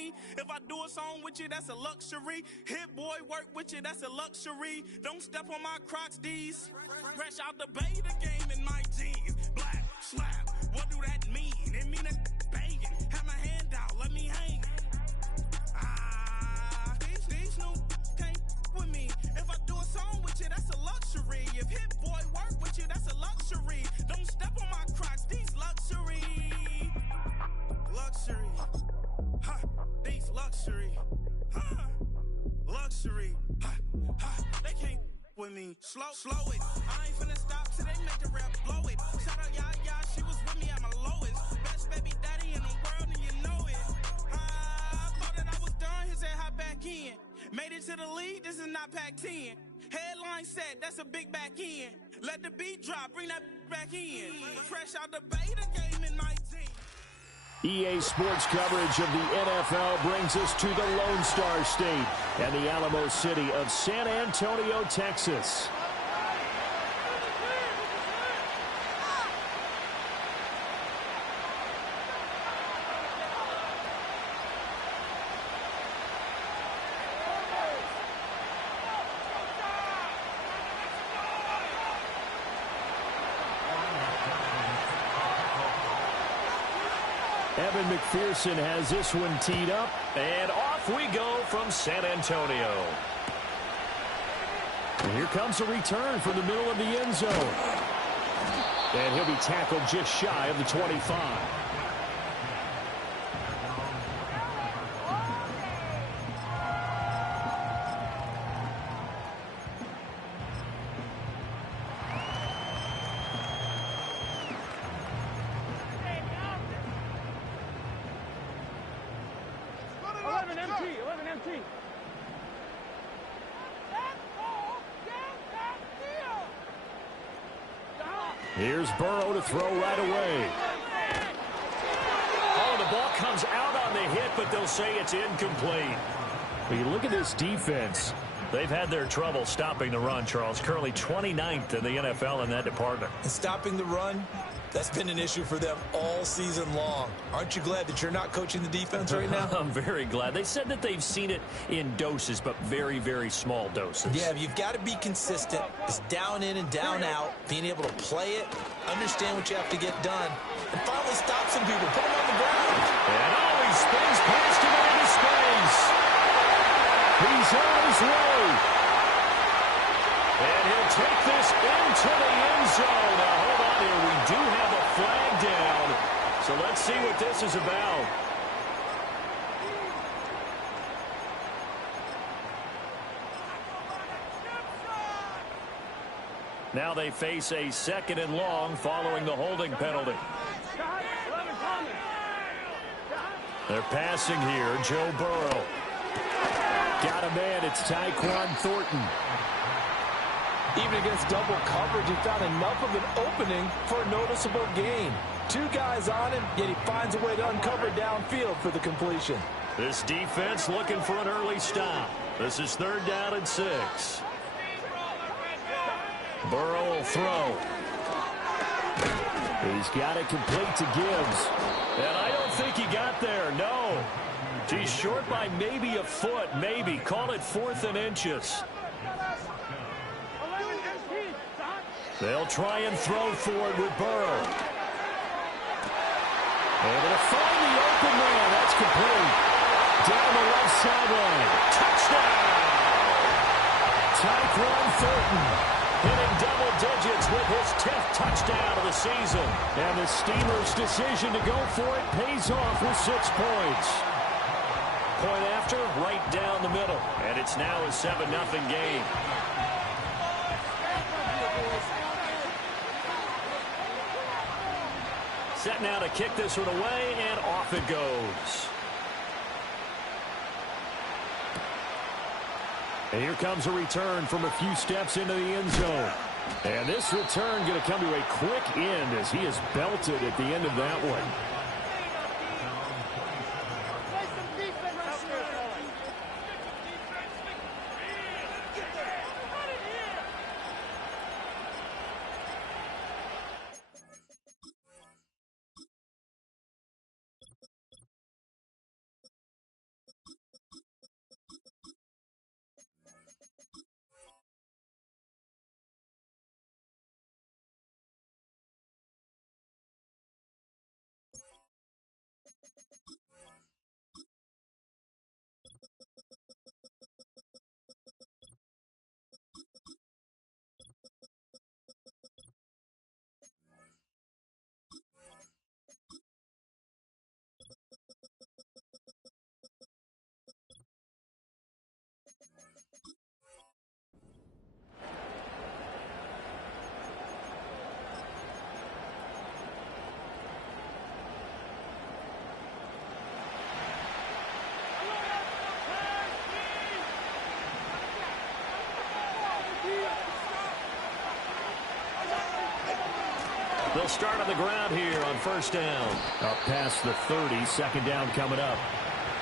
me. If I do a song with you, that's a luxury. Hit boy, work with you, that's a luxury. Don't step on my Crocs, D's. Fresh out the beta game in my jeans. Black, slap, what do that mean? It mean a banging. Have my hand out, let me hang. These new can't with me. If I do a song with you, that's a luxury. If hit boy work with you, that's a luxury. Don't step on my Crocs, these luxury. Luxury. Ha, these luxury. Ha, luxury. Ha, ha, they can't with me. Slow it. I ain't finna stop till they make the rap blow it. Shout out Yaya, she was with me at my lowest. Best baby daddy in the world and you know it. I thought that I was done, he said hop back in. Made it to the league, this is not Pac-10. Headline set, that's a big back end. Let the beat drop, bring that back in. Fresh out the beta game in 19. EA Sports coverage of the NFL brings us to the Lone Star State and the Alamo City of San Antonio, Texas. Evan McPherson has this one teed up, and off we go from San Antonio. And here comes a return from the middle of the end zone. And he'll be tackled just shy of the 25. Here's Burrow to throw right away. Oh, the ball comes out on the hit, but they'll say it's incomplete. Well, you look at this defense. They've had their trouble stopping the run, Charles. Currently 29th in the NFL in that department. And stopping the run, that's been an issue for them all season long. Aren't you glad that you're not coaching the defense right now? I'm very glad. They said that they've seen it in doses, but very, very small doses. Yeah, you've got to be consistent. It's down in and down out, being able to play it, understand what you have to get done, and finally stop some people, put them on the ground. And he spins past him into space. He's on his way. And he'll take this into the end zone. Now, hold on here. We do have a flag down. So let's see what this is about. Now they face a 2nd and long following the holding penalty. They're passing here. Joe Burrow. Got a man. It's Tyquan Thornton. Even against double coverage, he found enough of an opening for a noticeable gain. 2 guys on him, yet he finds a way to uncover downfield for the completion. This defense looking for an early stop. This is 3rd down and 6. Burrow will throw. He's got it complete to Gibbs. And I don't think he got there, no. He's short by maybe a foot, maybe. Call it 4th and inches. They'll try and throw for it with Burrow. Able to find the open man. That's complete. Down the left sideline. Touchdown! Tyquan Thornton hitting double digits with his 10th touchdown of the season. And the Steelers' decision to go for it pays off with 6 points. Point after, right down the middle. And it's now a 7-0 game. Set now to kick this one away, and off it goes. And here comes a return from a few steps into the end zone. And this return going to come to a quick end as he is belted at the end of that one. They'll start on the ground here on first down. Up past the 30, second down coming up.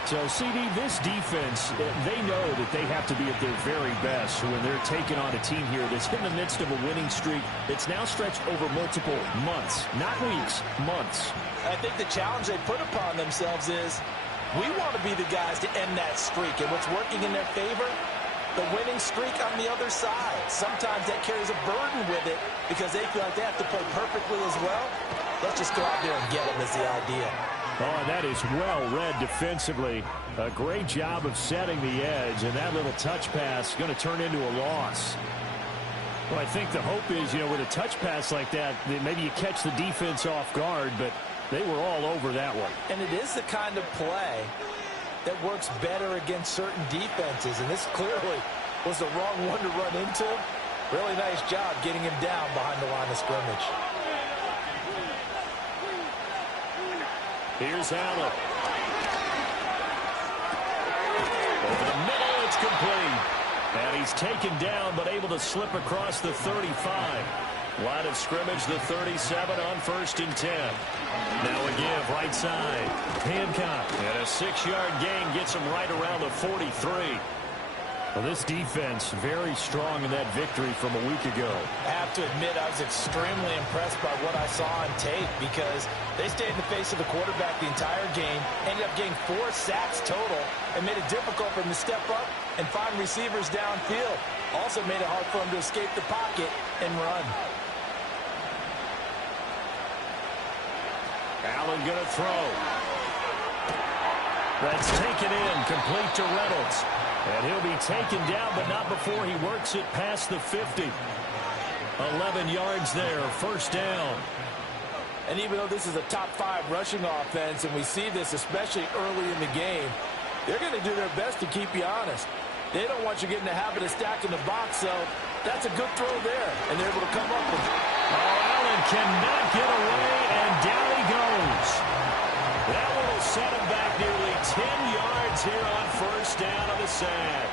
So, CD, this defense, they know that they have to be at their very best when they're taking on a team here that's in the midst of a winning streak that's now stretched over multiple months, not weeks, months. I think the challenge they put upon themselves is we want to be the guys to end that streak. And what's working in their favor? The winning streak on the other side. Sometimes that carries a burden with it because they feel like they have to play perfectly as well. Let's just go out there and get them is the idea. Oh, that is well read defensively. A great job of setting the edge, and that little touch pass is going to turn into a loss. Well, I think the hope is, with a touch pass like that, maybe you catch the defense off guard, but they were all over that one. And it is the kind of play that works better against certain defenses, and this clearly was the wrong one to run into. Really nice job getting him down behind the line of scrimmage. Here's Allen. Over the middle, it's complete. And he's taken down, but able to slip across the 35. Line of scrimmage, the 37 on 1st and 10. Now a give, right side. Hancock. And a 6-yard gain gets him right around the 43. Well, this defense very strong in that victory from a week ago. I have to admit I was extremely impressed by what I saw on tape because they stayed in the face of the quarterback the entire game, ended up getting 4 sacks total, and made it difficult for him to step up and find receivers downfield. Also made it hard for him to escape the pocket and run. Allen going to throw. That's taken in, complete to Reynolds. And he'll be taken down, but not before he works it past the 50. 11 yards there, first down. And even though this is a top 5 rushing offense, and we see this especially early in the game, they're going to do their best to keep you honest. They don't want you getting the habit of stacking the box, so that's a good throw there. And they're able to come up with it. Oh, Allen cannot get away, and down he goes. That one will set him back nearly 10 yards here on first down on the sack.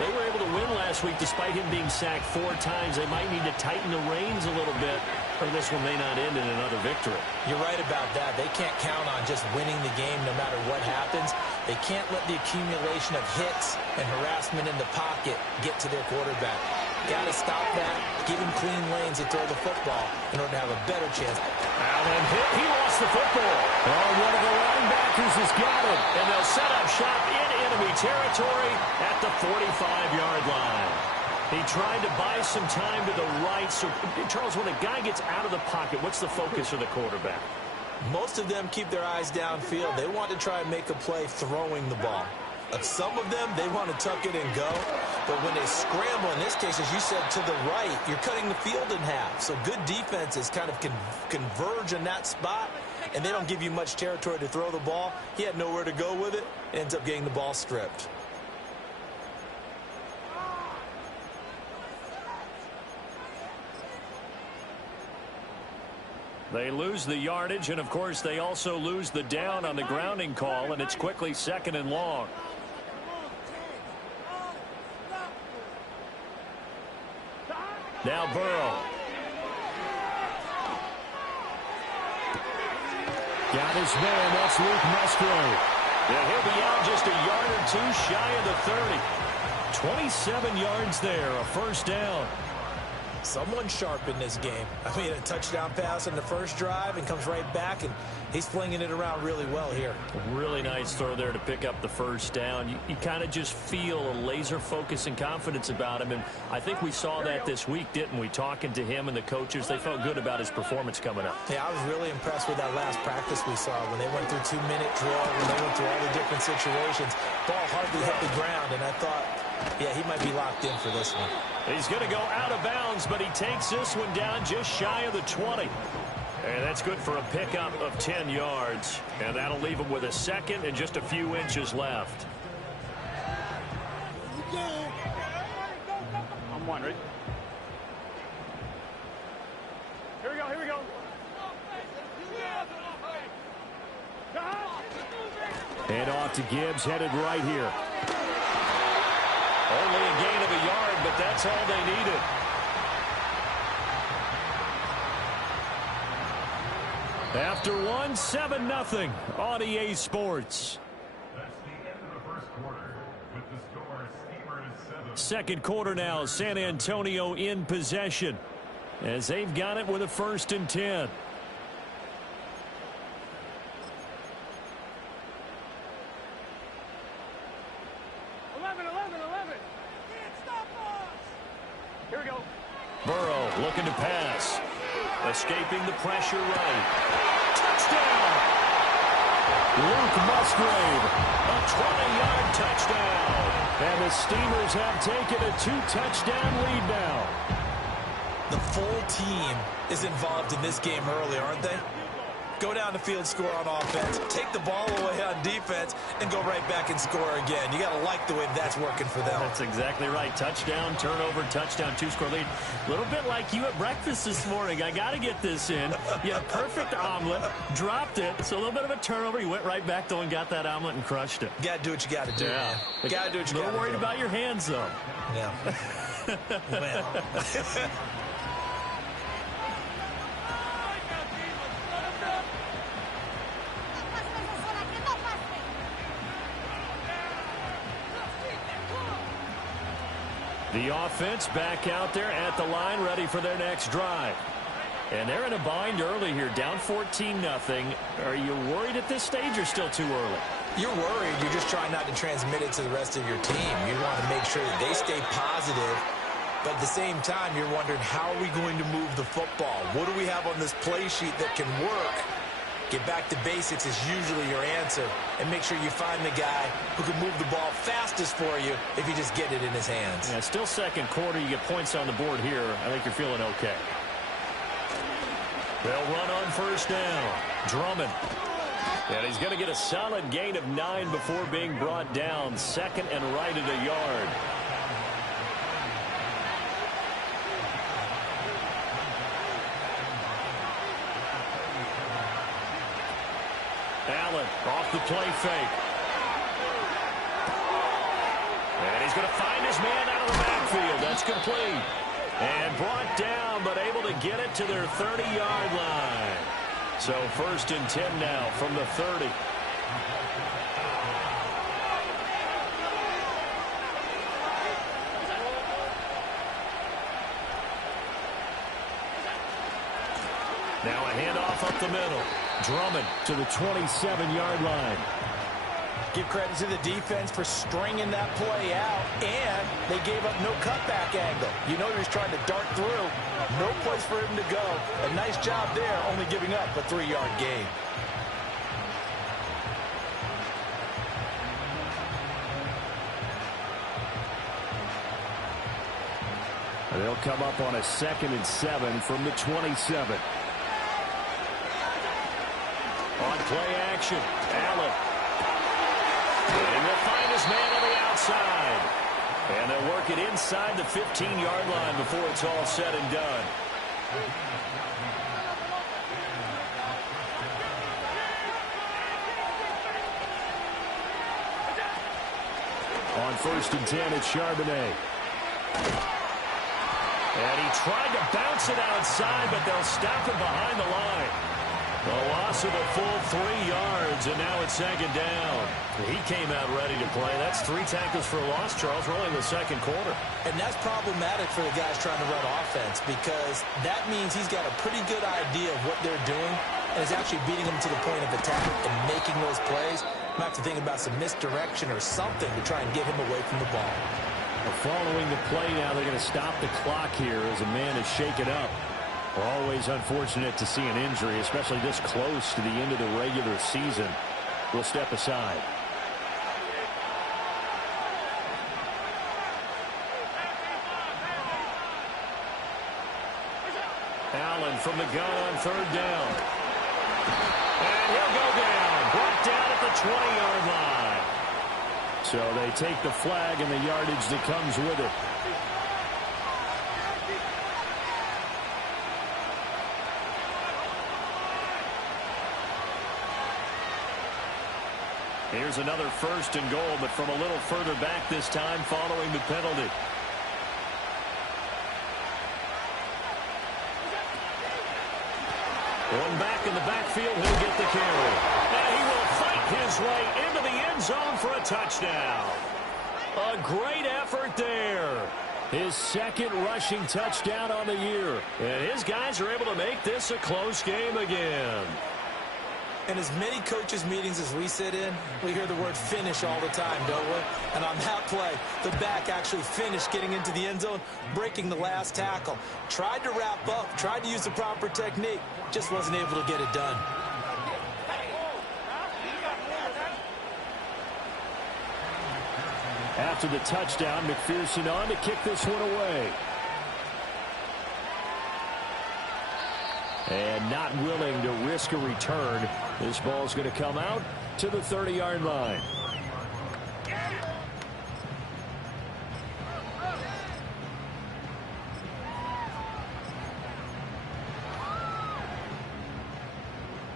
They were able to win last week despite him being sacked 4 times. They might need to tighten the reins a little bit, or this one may not end in another victory. You're right about that. They can't count on just winning the game no matter what happens. They can't let the accumulation of hits and harassment in the pocket get to their quarterback. Got to stop that, give him clean lanes to throw the football in order to have a better chance. Allen hit. He lost the football. Oh, one of the linebackers has got it. And they'll set up shop in enemy territory at the 45-yard line. He tried to buy some time to the right. So, Charles, when a guy gets out of the pocket, what's the focus of the quarterback? Most of them keep their eyes downfield. They want to try and make a play throwing the ball. Some of them, they want to tuck it and go. But when they scramble, in this case, as you said, to the right, you're cutting the field in half. So good defenses kind of converge in that spot, and they don't give you much territory to throw the ball. He had nowhere to go with it. Ends up getting the ball stripped. They lose the yardage, and, of course, they also lose the down on the grounding call, and it's quickly 2nd and long. Now Burrow. Got his man. That's Luke Musgrave. Yeah, he'll be out just a yard or 2 shy of the 30. 27 yards there, a first down. Someone sharp in this game. I mean, a touchdown pass in the first drive and comes right back, and he's flinging it around really well here. Really nice throw there to pick up the first down. You kind of just feel a laser focus and confidence about him, and I think we saw that this week, didn't we? Talking to him and the coaches, they felt good about his performance coming up. Yeah, I was really impressed with that last practice we saw when they went through 2-minute drill, when they went through all the different situations. Ball hardly hit the ground, and I thought, yeah, he might be locked in for this one. He's going to go out of bounds, but he takes this one down just shy of the 20. And that's good for a pickup of 10 yards. And that'll leave him with a second and just a few inches left. I'm one, right? Here we go, here we go. And off to Gibbs, headed right here. Only a gain of a yard, but that's all they needed. After one, 7-0 on EA Sports. That's the end of the first quarter. With the score, Steamers 7. Second quarter now, San Antonio in possession as they've got it with a 1st and 10. Here we go. Burrow looking to pass. Escaping the pressure right. Touchdown! Luke Musgrave, a 20-yard touchdown. And the Steamers have taken a 2-touchdown lead now. The full team is involved in this game early, aren't they? Go down the field, score on offense, take the ball away on defense, and go right back and score again. You got to like the way that's working for them. That's exactly right. Touchdown, turnover, touchdown, 2-score lead. A little bit like you at breakfast this morning. I got to get this in. You had a perfect omelet, dropped it, so a little bit of a turnover. You went right back, though, and got that omelet and crushed it. Got to do what you got to do, man. Got to do what you got to do. A little worried about your hands, though. Yeah. Well. The offense back out there at the line, ready for their next drive. And they're in a bind early here, down 14-0. Are you worried at this stage or still too early? You're worried. You're just trying not to transmit it to the rest of your team. You want to make sure that they stay positive. But at the same time, you're wondering, how are we going to move the football? What do we have on this play sheet that can work? Get back to basics is usually your answer. And make sure you find the guy who can move the ball fastest for you if you just get it in his hands. Yeah, still second quarter. You get points on the board here. I think you're feeling okay. They'll run on 1st down. Drummond. And he's going to get a solid gain of 9 before being brought down. 2nd and right at a yard. Allen off the play fake. And he's going to find his man out of the backfield. That's complete. And brought down, but able to get it to their 30-yard line. So 1st and 10 now from the 30. Now a handoff up the middle. Drummond to the 27-yard line. Give credit to the defense for stringing that play out, and they gave up no cutback angle. You know he was trying to dart through. No place for him to go. A nice job there, only giving up a 3-yard gain. They'll come up on a 2nd and 7 from the 27. On play action, Allen. And he'll find his man on the outside. And they'll work it inside the 15-yard line before it's all said and done. On 1st and 10, it's Charbonnet. And he tried to bounce it outside, but they'll stop him behind the line. A loss of a full 3 yards, and now it's 2nd down. He came out ready to play. That's 3 tackles for a loss, Charles, really in the 2nd quarter. And that's problematic for the guys trying to run offense, because that means he's got a pretty good idea of what they're doing and is actually beating them to the point of attack and making those plays. Might have to think about some misdirection or something to try and get him away from the ball. Following the play now, they're going to stop the clock here as a man is shaken up. Always unfortunate to see an injury, especially this close to the end of the regular season. We'll step aside. Allen from the gun on 3rd down. And he'll go down. Brought down at the 20-yard line. So they take the flag and the yardage that comes with it. Here's another 1st and goal, but from a little further back this time following the penalty. One back in the backfield, he'll get the carry. And he will fight his way into the end zone for a touchdown. A great effort there. His second rushing touchdown on the year. And his guys are able to make this a close game again. In as many coaches' meetings as we sit in, we hear the word finish all the time, don't we? And on that play, the back actually finished getting into the end zone, breaking the last tackle. Tried to wrap up, tried to use the proper technique, just wasn't able to get it done. After the touchdown, McPherson on to kick this one away. And not willing to risk a return. This ball's going to come out to the 30-yard line.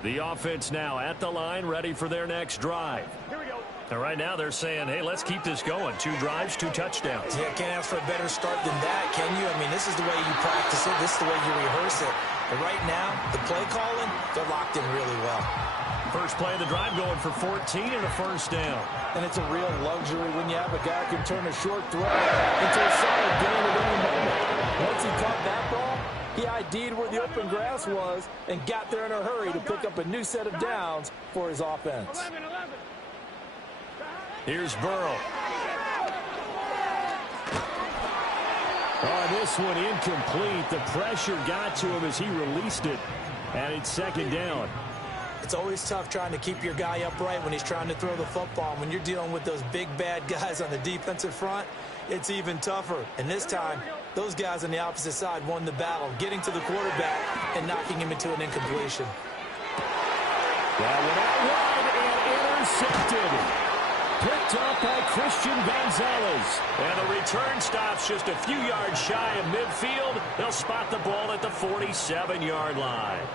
The offense now at the line, ready for their next drive. Here we go. And right now they're saying, hey, let's keep this going. 2 drives, 2 touchdowns. Yeah, can't ask for a better start than that, can you? I mean, this is the way you practice it. This is the way you rehearse it. But right now, the play calling, they're locked in really well. First play of the drive going for 14 and a first down. And it's a real luxury when you have a guy who can turn a short throw into a solid gain at any moment. Once he caught that ball, he ID'd where the open grass was and got there in a hurry to pick up a new set of downs for his offense. 11. Here's Burrow. Oh, this one incomplete. The pressure got to him as he released it. And it's second down. It's always tough trying to keep your guy upright when he's trying to throw the football. When you're dealing with those big, bad guys on the defensive front, it's even tougher. And this time, those guys on the opposite side won the battle, getting to the quarterback and knocking him into an incompletion. That one out wide and intercepted. Picked up by Christian Gonzalez. And the return stops just a few yards shy of midfield. They'll spot the ball at the 47-yard line.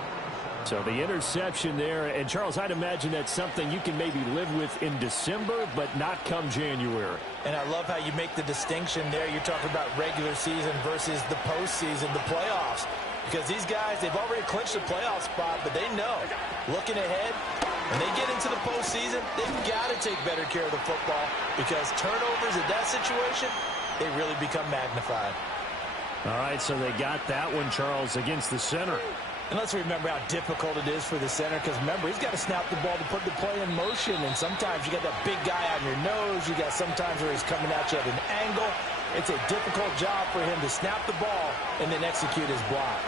So the interception there. And, Charles, I'd imagine that's something you can maybe live with in December, but not come January. And I love how you make the distinction there. You're talking about regular season versus the postseason, the playoffs. Because these guys, they've already clinched the playoff spot, but they know, looking ahead, when they get into the postseason, they've got to take better care of the football because turnovers in that situation, they really become magnified. All right, so they got that one, Charles, against the center. And let's remember how difficult it is for the center because, remember, he's got to snap the ball to put the play in motion, and sometimes you got that big guy on your nose. You got sometimes where he's coming at you at an angle. It's a difficult job for him to snap the ball and then execute his block.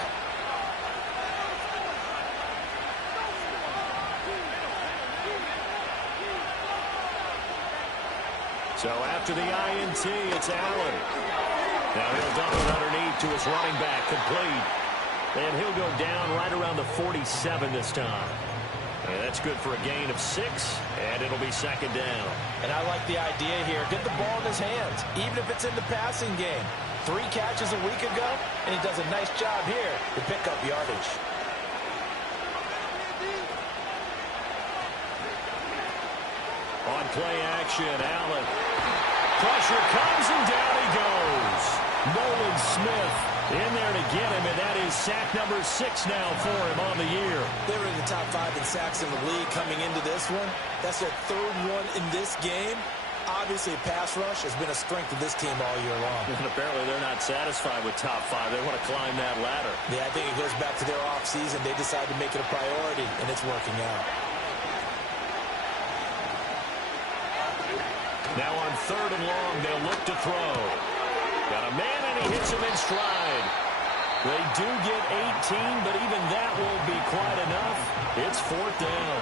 So after the INT, it's Allen. Now he'll dump it underneath to his running back, complete. And he'll go down right around the 47 this time. And that's good for a gain of 6, and it'll be second down. And I like the idea here. Get the ball in his hands, even if it's in the passing game. 3 catches a week ago, and he does a nice job here to pick up yardage. On play action, Allen. Pressure comes, and down he goes. Nolan Smith in there to get him, and that is sack number 6 now for him on the year. They were in the top 5 in sacks in the league coming into this one. That's their 3rd one in this game. Obviously, pass rush has been a strength of this team all year long. And apparently they're not satisfied with top 5. They want to climb that ladder. Yeah, I think it goes back to their offseason. They decided to make it a priority, and it's working out. Now on 3rd and long, they'll look to throw. Got a man, and he hits him in stride. They do get 18, but even that won't be quite enough. It's 4th down.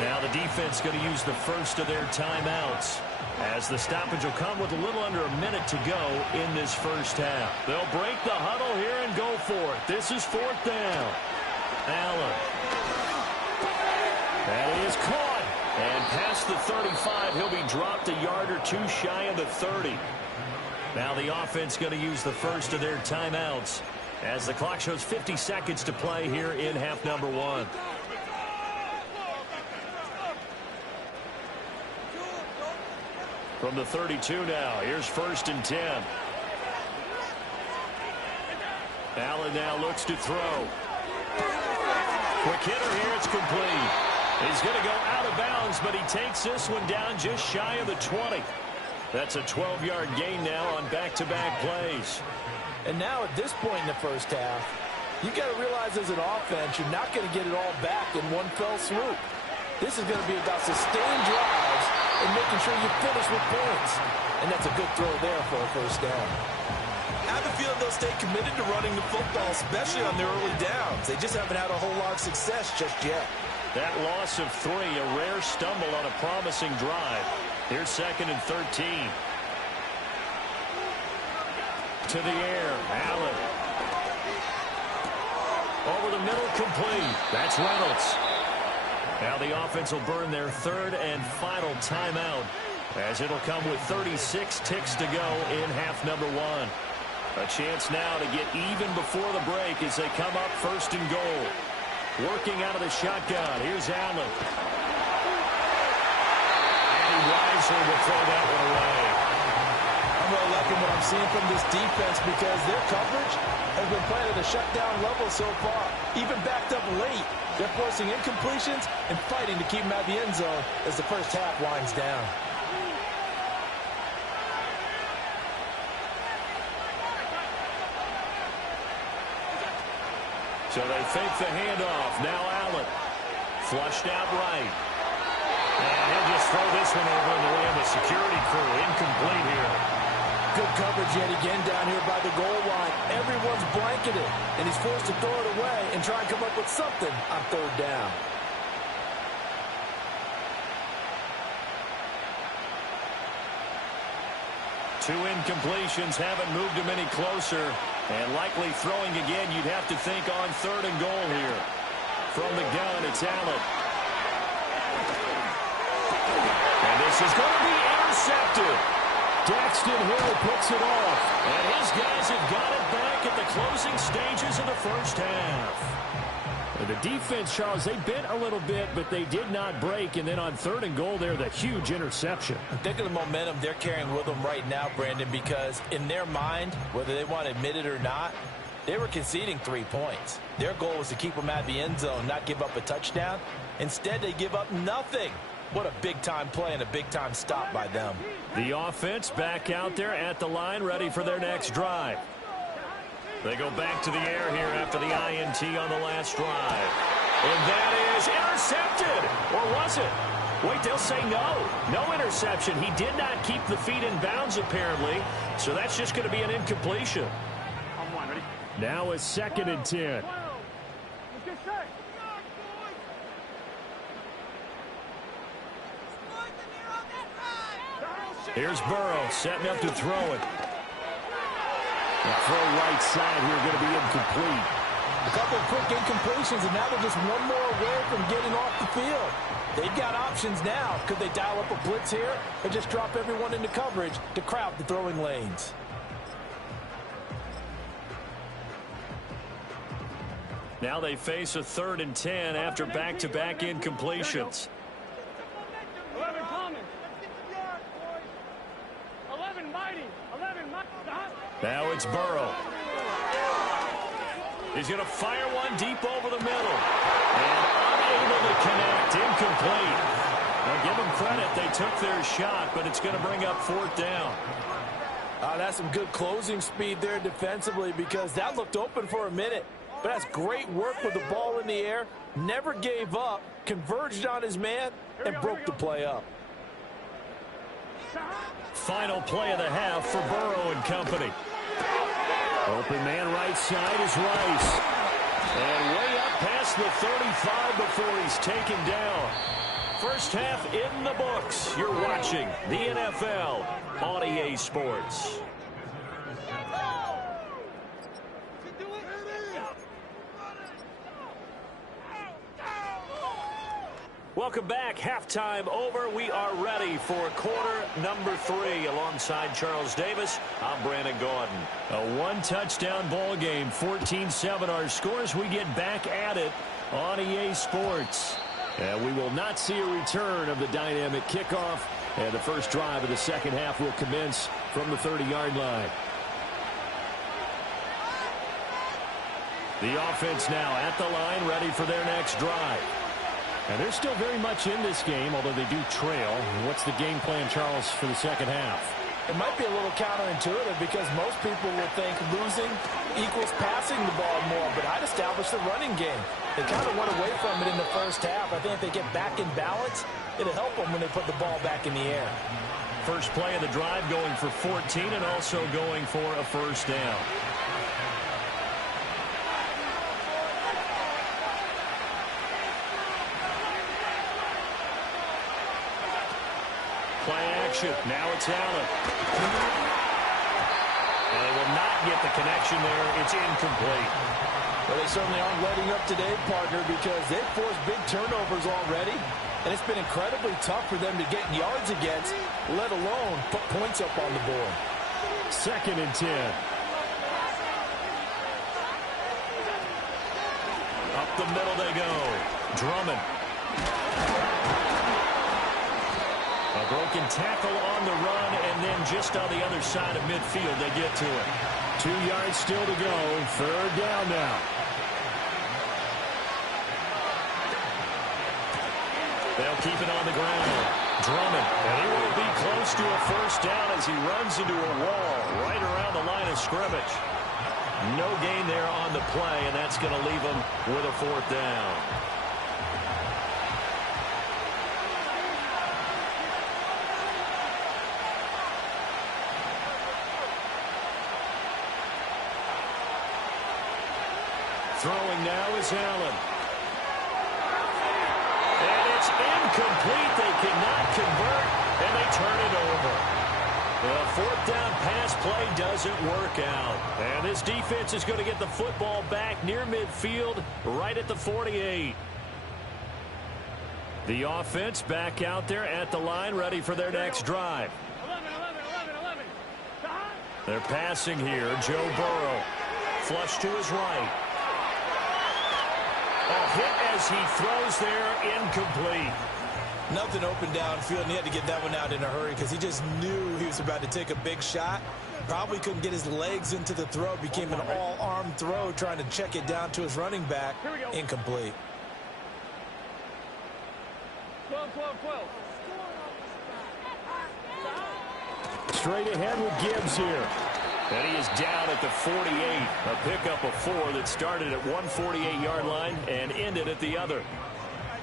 Now the defense going to use the first of their timeouts, as the stoppage will come with a little under a minute to go in this first half. They'll break the huddle here and go for it. This is 4th down. Allen. That is caught. And past the 35, he'll be dropped a yard or 2 shy of the 30. Now the offense going to use the first of their timeouts, as the clock shows 50 seconds to play here in half number 1. From the 32 now, here's 1st and 10. Allen now looks to throw. Quick hitter here. It's complete. He's going to go out of bounds, but he takes this one down just shy of the 20. That's a 12-yard gain now on back-to-back plays. And now at this point in the first half, you got to realize as an offense, you're not going to get it all back in one fell swoop. This is going to be about sustained drives and making sure you finish with points. And that's a good throw there for a first down. I have a feeling they'll stay committed to running the football, especially on their early downs. They just haven't had a whole lot of success just yet. That loss of 3, a rare stumble on a promising drive. Here's 2nd and 13. To the air, Allen. Over the middle, complete. That's Reynolds. Now the offense will burn their 3rd and final timeout, as it'll come with 36 ticks to go in half number 1. A chance now to get even before the break as they come up 1st and goal. Working out of the shotgun. Here's Allen. And he wisely will throw that one away. I'm really liking what I'm seeing from this defense because their coverage has been playing at a shutdown level so far. Even backed up late, they're forcing incompletions and fighting to keep them out of the end zone as the first half winds down. So they fake the handoff. Now Allen. Flushed out right. And he'll just throw this one over in the way of the security crew. Incomplete here. Good coverage yet again down here by the goal line. Everyone's blanketed, and he's forced to throw it away and try and come up with something on 3rd down. Two incompletions haven't moved him any closer. And likely throwing again, you'd have to think on 3rd and goal here. From the gun, it's Allen. And this is going to be intercepted. Daxton Hill picks it off. And his guys have got it back at the closing stages of the first half. The defense, Charles, they bent a little bit, but they did not break. And then on 3rd and goal there, the huge interception. Think of the momentum they're carrying with them right now, Brandon, because in their mind, whether they want to admit it or not, they were conceding 3 points. Their goal was to keep them out of the end zone, not give up a touchdown. Instead, they give up nothing. What a big-time play and a big-time stop by them. The offense back out there at the line, ready for their next drive. They go back to the air here after the INT on the last drive. And that is intercepted. Or was it? Wait, they'll say no. No interception. He did not keep the feet in bounds, apparently. So that's just going to be an incompletion. On 1, ready? Now it's 2nd and 10. Here's Burrow setting up to throw it. The throw right side here going to be incomplete. A couple of quick incompletions, and now they're just one more away from getting off the field. They've got options now. Could they dial up a blitz here or just drop everyone into coverage to crowd the throwing lanes? Now they face a 3rd and 10 after back-to-back incompletions. 11 common. 11 mighty. 11 mighty. Now it's Burrow. He's going to fire one deep over the middle. And unable to connect. Incomplete. Now give them credit. They took their shot, but it's going to bring up 4th down. That's some good closing speed there defensively because that looked open for a minute. But that's great work with the ball in the air. Never gave up. Converged on his man and broke the play up. Final play of the half for Burrow and company. Open man right side is Rice. And way up past the 35 before he's taken down. First half in the books. You're watching the NFL on EA Sports. Welcome back. Halftime over. We are ready for quarter number 3. Alongside Charles Davis, I'm Brandon Gaudin. A one-touchdown ball game, 14-7 our scores. We get back at it on EA Sports. And we will not see a return of the dynamic kickoff. And the first drive of the second half will commence from the 30-yard line. The offense now at the line, ready for their next drive. And they're still very much in this game, although they do trail. What's the game plan, Charles, for the second half? It might be a little counterintuitive because most people will think losing equals passing the ball more, but I'd establish the running game. They kind of went away from it in the first half. I think if they get back in balance, it'll help them when they put the ball back in the air. First play of the drive going for 14 and also going for a first down. Play action. Now it's Allen. And they will not get the connection there. It's incomplete. Well, they certainly aren't letting up today, partner, because they've forced big turnovers already. And it's been incredibly tough for them to get yards against, let alone put points up on the board. 2nd and 10. Up the middle they go. Drummond. A broken tackle on the run, and then just on the other side of midfield, they get to it. 2 yards still to go. 3rd down now. They'll keep it on the ground. Drummond, and he will be close to a first down as he runs into a wall right around the line of scrimmage. No gain there on the play, and that's going to leave him with a 4th down. Throwing now is Allen. And it's incomplete. They cannot convert, and they turn it over. The 4th down pass play doesn't work out. And this defense is going to get the football back near midfield, right at the 48. The offense back out there at the line, ready for their next drive. 11. They're passing here. Joe Burrow. Flush to his right. A hit as he throws there, incomplete. Nothing open downfield, and he had to get that one out in a hurry because he just knew he was about to take a big shot. Probably couldn't get his legs into the throw. Became an all-arm throw, trying to check it down to his running back. Incomplete. 12. Straight ahead with Gibbs here. And he is down at the 48. A pickup of 4 that started at one 48-yard line and ended at the other.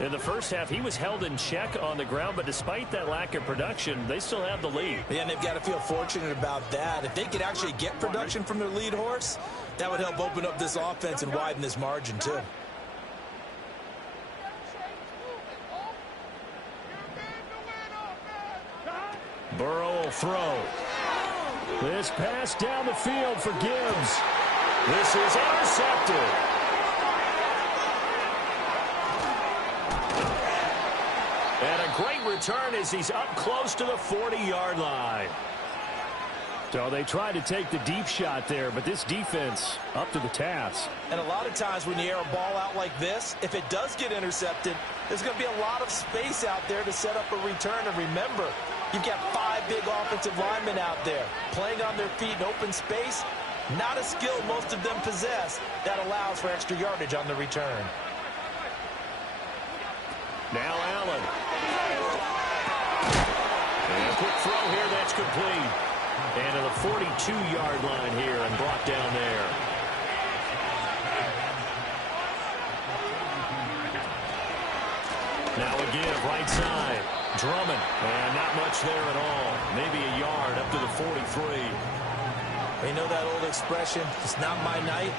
In the first half, he was held in check on the ground, but despite that lack of production, they still have the lead. Yeah, and they've got to feel fortunate about that. If they could actually get production from their lead horse, that would help open up this offense and widen this margin, too. Burrow will throw. This pass down the field for Gibbs. This is intercepted. And a great return as he's up close to the 40-yard line. So they tried to take the deep shot there, but this defense up to the task. And a lot of times when you air a ball out like this, if it does get intercepted, there's going to be a lot of space out there to set up a return. And remember, you've got 5 big offensive linemen out there playing on their feet in open space. Not a skill most of them possess that allows for extra yardage on the return. Now Allen. And a quick throw here, that's complete. And to the 42-yard line here and brought down there. Now again, right side. Drummond. And not much there at all. Maybe a yard up to the 43. You know that old expression, it's not my night?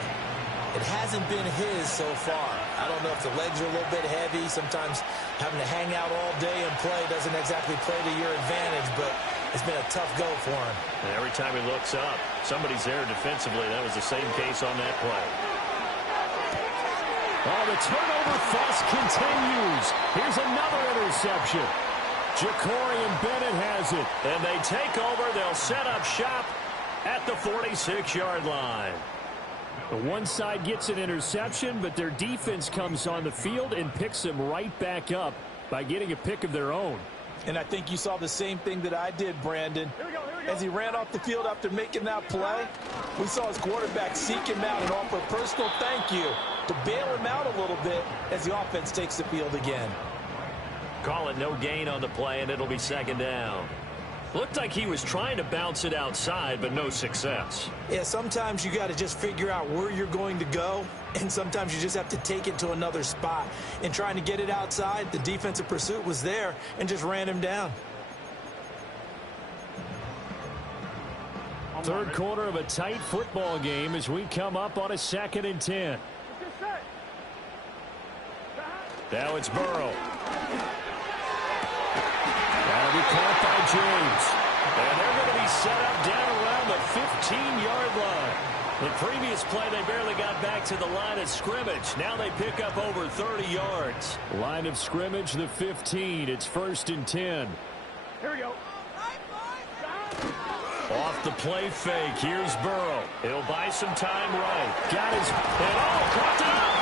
It hasn't been his so far. I don't know if the legs are a little bit heavy. Sometimes having to hang out all day and play doesn't exactly play to your advantage, but it's been a tough go for him. And every time he looks up, somebody's there defensively. That was the same case on that play. Oh, the turnover fest continues. Here's another interception. Ja'Cory Bennett has it. And they take over. They'll set up shop at the 46-yard line. The one side gets an interception, but their defense comes on the field and picks them right back up by getting a pick of their own. And I think you saw the same thing that I did, Brandon. Here we go. as he ran off the field after making that play. We saw his quarterback seek him out and offer a personal thank you to bail him out a little bit as the offense takes the field again. Call it no gain on the play, and it'll be second down. Looked like he was trying to bounce it outside, but no success. Yeah, sometimes you got to just figure out where you're going to go, and sometimes you just have to take it to another spot. In trying to get it outside, the defensive pursuit was there and just ran him down. Third quarter of a tight football game as we come up on a 2nd and 10. Now it's Burrow. That'll be caught by James. And they're going to be set up down around the 15-yard line. The previous play, they barely got back to the line of scrimmage. Now they pick up over 30 yards. Line of scrimmage, the 15. It's 1st and 10. Here we go. Off the play fake. Here's Burrow. He'll buy some time right. Got his... And caught it up!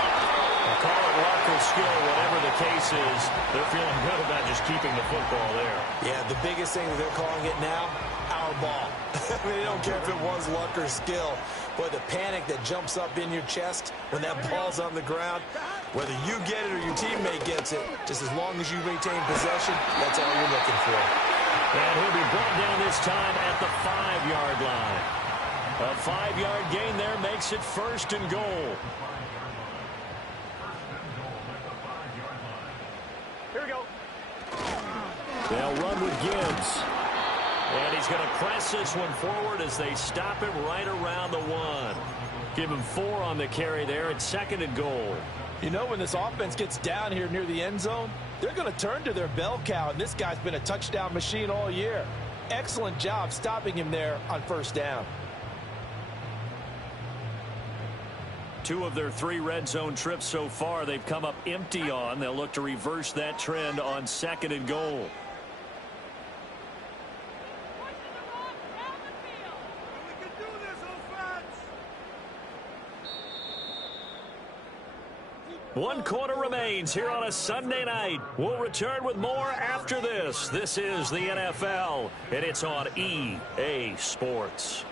Call it luck or skill, whatever the case is. They're feeling good about just keeping the football there. Yeah, the biggest thing that they're calling it now, our ball. I mean, they don't care if it was luck or skill. But the panic that jumps up in your chest when that ball's on the ground, whether you get it or your teammate gets it, just as long as you maintain possession, that's all you're looking for. And he'll be brought down this time at the 5-yard line. A 5-yard gain there makes it 1st and goal. Here we go. They'll run with Gibbs. And he's going to press this one forward as they stop him right around the 1. Give him 4 on the carry there at 2nd and goal. You know, when this offense gets down here near the end zone, they're going to turn to their bell cow, and this guy's been a touchdown machine all year. Excellent job stopping him there on 1st down. 2 of their 3 red zone trips so far they've come up empty on. They'll look to reverse that trend on 2nd and goal. One quarter remains here on a Sunday night. We'll return with more after this. This is the NFL, and it's on EA Sports.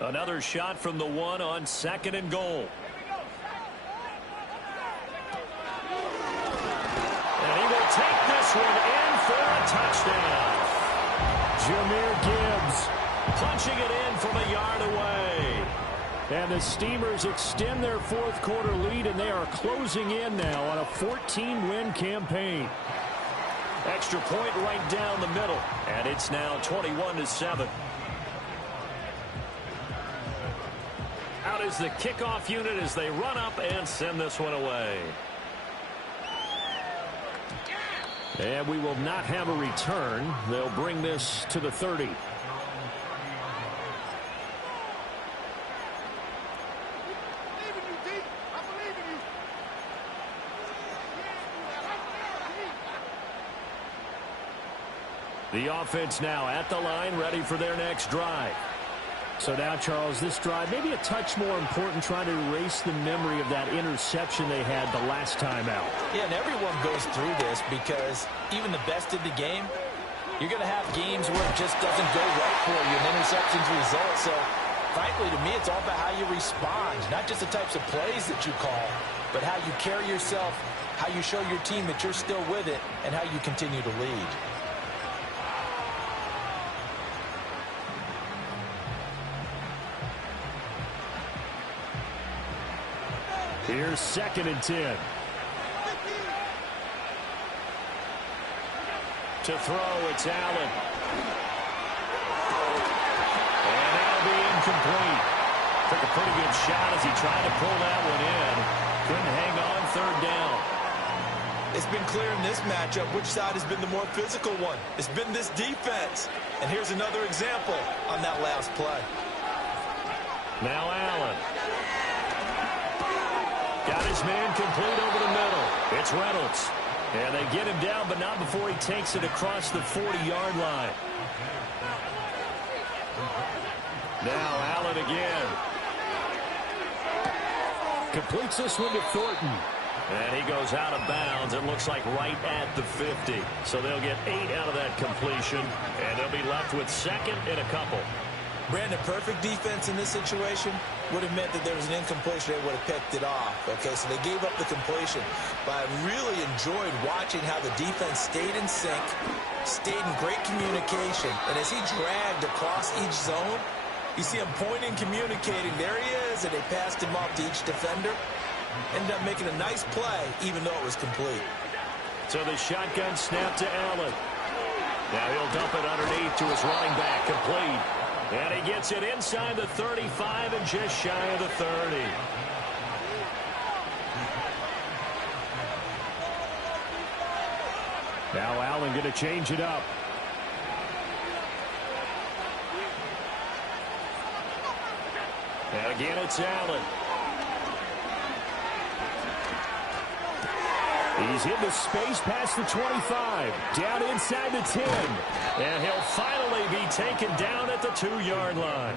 Another shot from the 1 on 2nd and goal. And he will take this one in for a touchdown. Jahmyr Gibbs punching it in from a yard away. And the Steamers extend their 4th quarter lead, and they are closing in now on a 14-win campaign. Extra point right down the middle, and it's now 21-7. Out is the kickoff unit as they run up and send this one away. And we will not have a return. They'll bring this to the 30. The offense now at the line, ready for their next drive. So now, Charles, this drive maybe a touch more important, trying to erase the memory of that interception they had the last time out. Yeah, and everyone goes through this because even the best in the game, you're going to have games where it just doesn't go right for you and interceptions result. So, frankly, to me, it's all about how you respond, not just the types of plays that you call, but how you carry yourself, how you show your team that you're still with it, and how you continue to lead. Here's 2nd and 10. To throw, it's Allen. And that'll be incomplete. Took a pretty good shot as he tried to pull that one in. Couldn't hang on 3rd down. It's been clear in this matchup which side has been the more physical one. It's been this defense. And here's another example on that last play. Now Allen. Got his man complete over the middle. It's Reynolds. And they get him down, but not before he takes it across the 40-yard line. Now Allen again. Completes this one to Thornton. And he goes out of bounds. It looks like right at the 50. So they'll get 8 out of that completion. And they'll be left with second and a couple. Brandon, perfect defense in this situation would have meant that there was an incompletion. They would have picked it off. Okay, so they gave up the completion. But I really enjoyed watching how the defense stayed in sync, stayed in great communication. And as he dragged across each zone, you see him pointing, communicating. There he is, and they passed him off to each defender. Ended up making a nice play, even though it was complete. So the shotgun snap to Allen. Now he'll dump it underneath to his running back, complete. And he gets it inside the 35 and just shy of the 30. Now Allen going to change it up. And again, it's Allen. He's in the space past the 25. Down inside the 10. And he'll finally be taken down at the 2-yard line.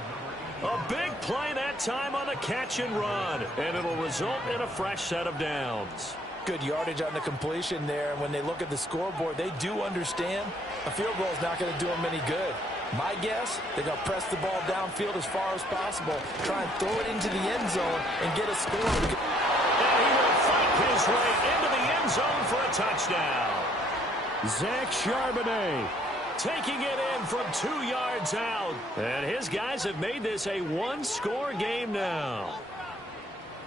A big play that time on the catch and run. And it'll result in a fresh set of downs. Good yardage on the completion there. And when they look at the scoreboard, they do understand a field goal is not going to do them any good. My guess, they're going to press the ball downfield as far as possible, try and throw it into the end zone and get a score. And he will fight his way into the end zone for a touchdown. Zach Charbonnet taking it in from 2 yards out. And his guys have made this a one-score game now.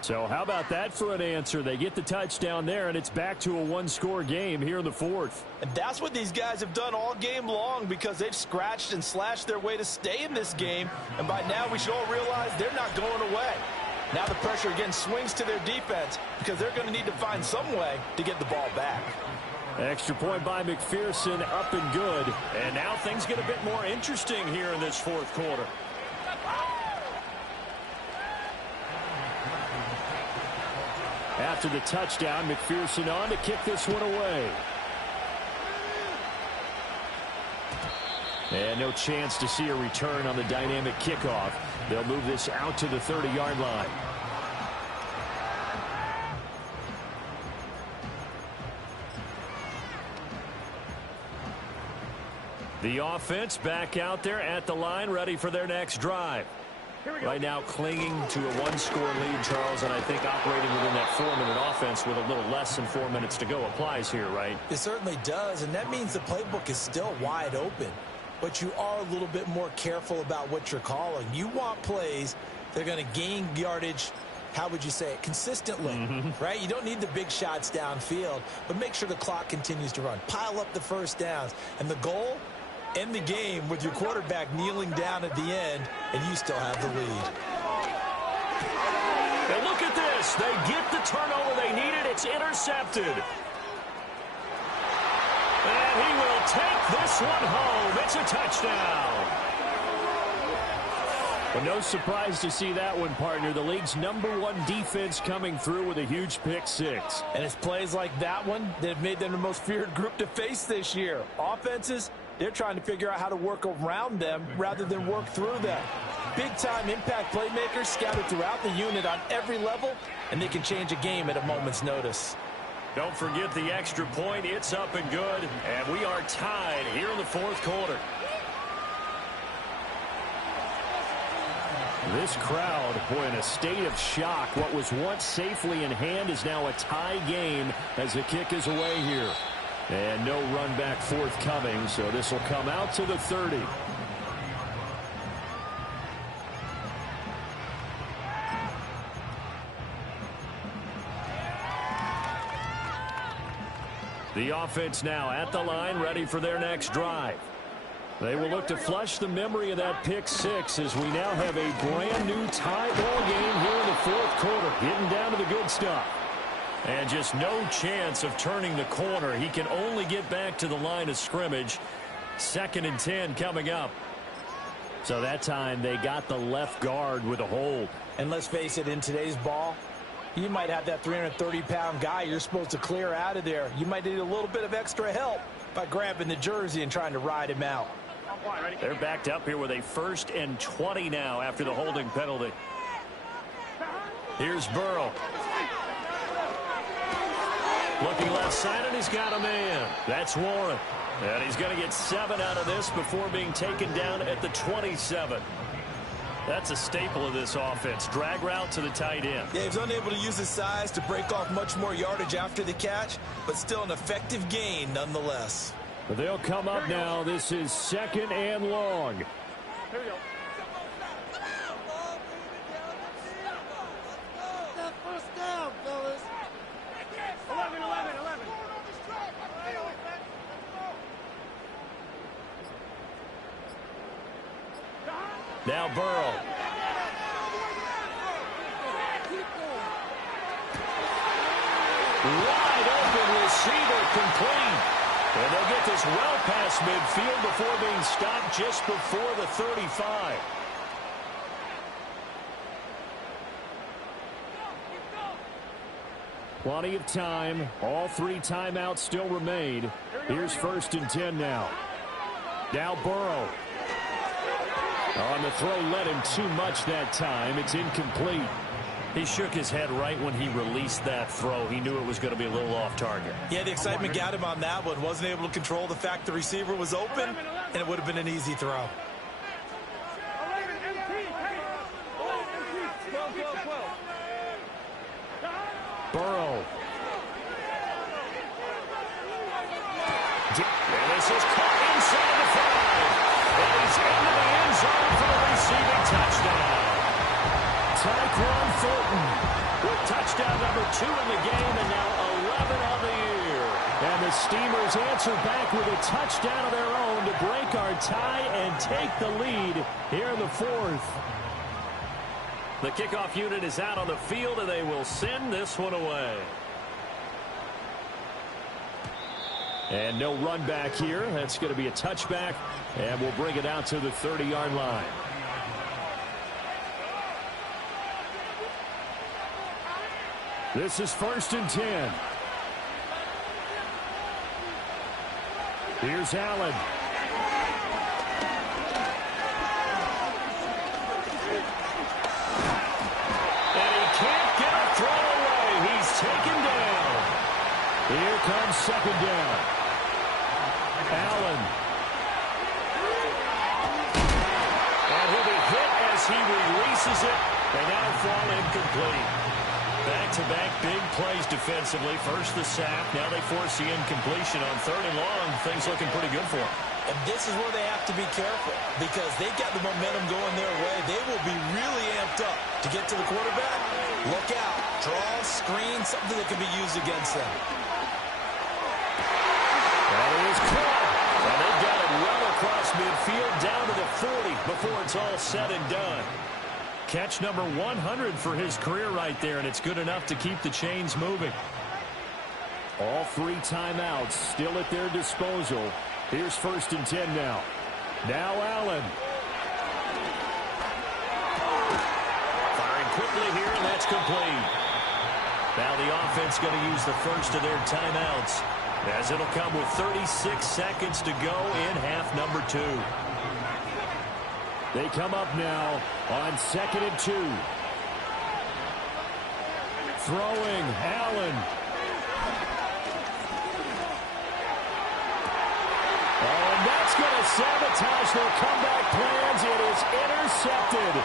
So how about that for an answer? They get the touchdown there, and it's back to a one-score game here in the fourth. And that's what these guys have done all game long, because they've scratched and slashed their way to stay in this game. And by now we should all realize they're not going away. Now the pressure again swings to their defense, because they're going to need to find some way to get the ball back. Extra point by McPherson, up and good. And now things get a bit more interesting here in this fourth quarter. After the touchdown, McPherson on to kick this one away. And no chance to see a return on the dynamic kickoff. They'll move this out to the 30-yard line. The offense back out there at the line, ready for their next drive. Right now clinging to a one-score lead, Charles, and I think operating within that 4-minute offense with a little less than 4 minutes to go applies here, right? It certainly does, and that means the playbook is still wide open. But you are a little bit more careful about what you're calling. You want plays that are going to gain yardage, how would you say it, consistently, right? You don't need the big shots downfield, but make sure the clock continues to run. Pile up the first downs, and the goal, end the game with your quarterback kneeling down at the end, and you still have the lead. And look at this. They get the turnover they needed. It's intercepted. And he will take this one home. It's a touchdown. Well, no surprise to see that one, partner. The league's #1 defense coming through with a huge pick six. And it's plays like that one that have made them the most feared group to face this year. Offenses, they're trying to figure out how to work around them rather than work through them. Big-time impact playmakers scattered throughout the unit on every level, and they can change a game at a moment's notice. Don't forget the extra point. It's up and good, and we are tied here in the fourth quarter. This crowd, boy, in a state of shock. What was once safely in hand is now a tie game as the kick is away here. And no run back forthcoming, so this will come out to the 30. The offense now at the line, ready for their next drive. They will look to flush the memory of that pick six as we now have a brand new tie ball game here in the fourth quarter, getting down to the good stuff. And just no chance of turning the corner. He can only get back to the line of scrimmage. 2nd and 10 coming up. So that time they got the left guard with a hold. And let's face it, in today's ball, You might have that 330-pound guy you're supposed to clear out of there. You might need a little bit of extra help by grabbing the jersey and trying to ride him out. They're backed up here with a 1st and 20 now after the holding penalty. Here's Burrow. Looking left side, and he's got a man. That's Warren. And he's going to get 7 out of this before being taken down at the 27. That's a staple of this offense. Drag route to the tight end. Yeah, he was unable to use his size to break off much more yardage after the catch, but still an effective gain nonetheless. They'll come up now. This is 2nd and long. Here we go. First down, fellas. 11. Now Burrow. Wide open receiver, complete. And they'll get this well past midfield before being stopped just before the 35. Plenty of time. All 3 timeouts still remain. Here's 1st and 10 now. Now Burrow. On the throw, led him too much that time. It's incomplete. He shook his head right when he released that throw. He knew it was going to be a little off target. Yeah, the excitement got him on that one. Wasn't able to control the fact the receiver was open, and it would have been an easy throw. Burrow. And this is caught inside the 5. And he's into the end zone for the receiving touchdown. Tyquan Thornton with touchdown number 2 in the game, and now 11 on the year. And the Steamers answer back with a touchdown of their own to break our tie and take the lead here in the 4th. The kickoff unit is out on the field, and they will send this one away. And no run back here. That's going to be a touchback, and we'll bring it out to the 30-yard line. This is 1st and 10. Here's Allen. And he can't get a throw away. He's taken down. Here comes 2nd down. Allen. And he'll be hit as he releases it. And now fall incomplete. Back-to-back big plays defensively. First the sack. Now they force the incompletion on 3rd and long. Things looking pretty good for them. And this is where they have to be careful because they've got the momentum going their way. They will be really amped up to get to the quarterback. Look out. Draw, screen, something that can be used against them. And it is caught. And they've got it well across midfield down to the 40 before it's all said and done. Catch number 100 for his career right there, and it's good enough to keep the chains moving. All 3 timeouts still at their disposal. Here's 1st and 10 now. Now Allen. Firing quickly here, and that's complete. Now the offense going to use the first of their timeouts, as it'll come with 36 seconds to go in half number 2. They come up now on 2nd and 2. Throwing, Allen. Oh, and that's going to sabotage their comeback plans. It is intercepted.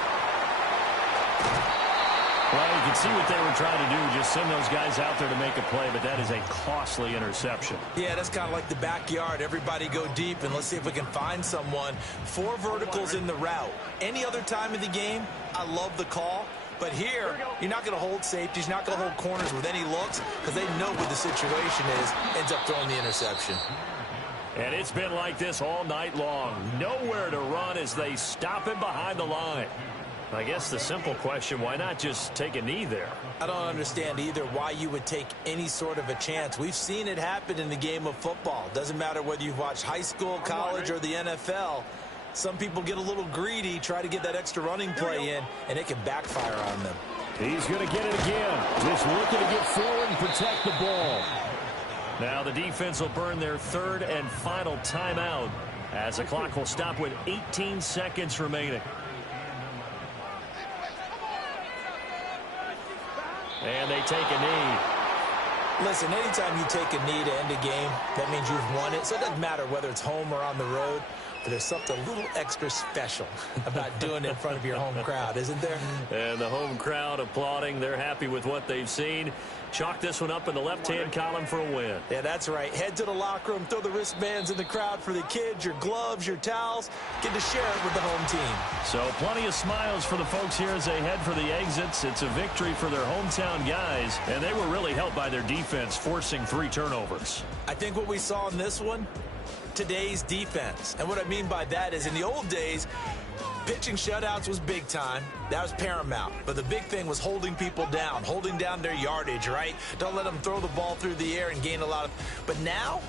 Well, you can see what they were trying to do, just send those guys out there to make a play, but that is a costly interception. Yeah, that's kind of like the backyard. Everybody go deep, and let's see if we can find someone. 4 verticals in the route. Any other time of the game, I love the call. But here, you're not going to hold safeties, you're not going to hold corners with any looks because they know what the situation is, ends up throwing the interception. And it's been like this all night long. Nowhere to run as they stop him behind the line. I guess the simple question, why not just take a knee there? I don't understand either why you would take any sort of a chance. We've seen it happen in the game of football. Doesn't matter whether you've watched high school, college, or the NFL. Some people get a little greedy, try to get that extra running play in, and it can backfire on them. He's going to get it again. Just looking to get forward and protect the ball. Now the defense will burn their third and final timeout as the clock will stop with 18 seconds remaining. And they take a knee. Listen, anytime you take a knee to end a game, that means you've won it. So it doesn't matter whether it's home or on the road. But there's something a little extra special about doing it in front of your home crowd, isn't there? And the home crowd applauding. They're happy with what they've seen. Chalk this one up in the left-hand column for a win. Yeah, that's right. Head to the locker room, throw the wristbands in the crowd for the kids, your gloves, your towels. Get to share it with the home team. So plenty of smiles for the folks here as they head for the exits. It's a victory for their hometown guys, and they were really helped by their defense, forcing 3 turnovers. I think what we saw in this one, today's defense. And what I mean by that is in the old days, pitching shutouts was big time. That was paramount. But the big thing was holding people down, holding down their yardage, right? Don't let them throw the ball through the air and gain a lot of... But now,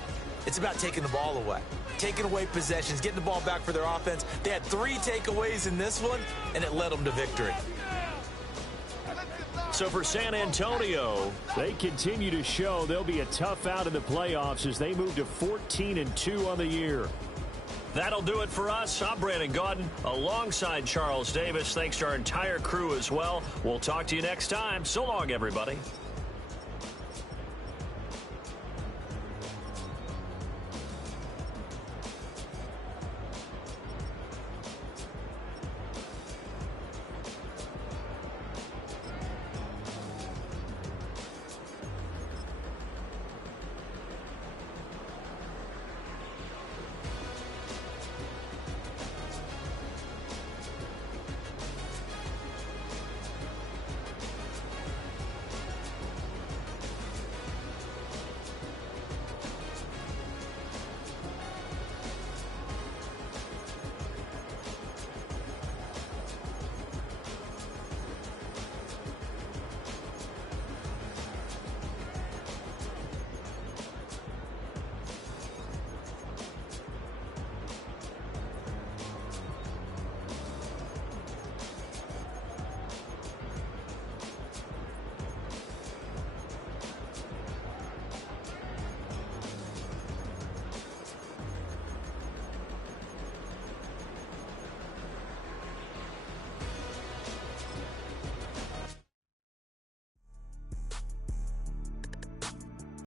it's about taking the ball away. Taking away possessions, getting the ball back for their offense. They had 3 takeaways in this one, and it led them to victory. So for San Antonio, they continue to show they'll be a tough out in the playoffs as they move to 14-2 on the year. That'll do it for us. I'm Brandon Gaudin alongside Charles Davis. Thanks to our entire crew as well. We'll talk to you next time. So long, everybody.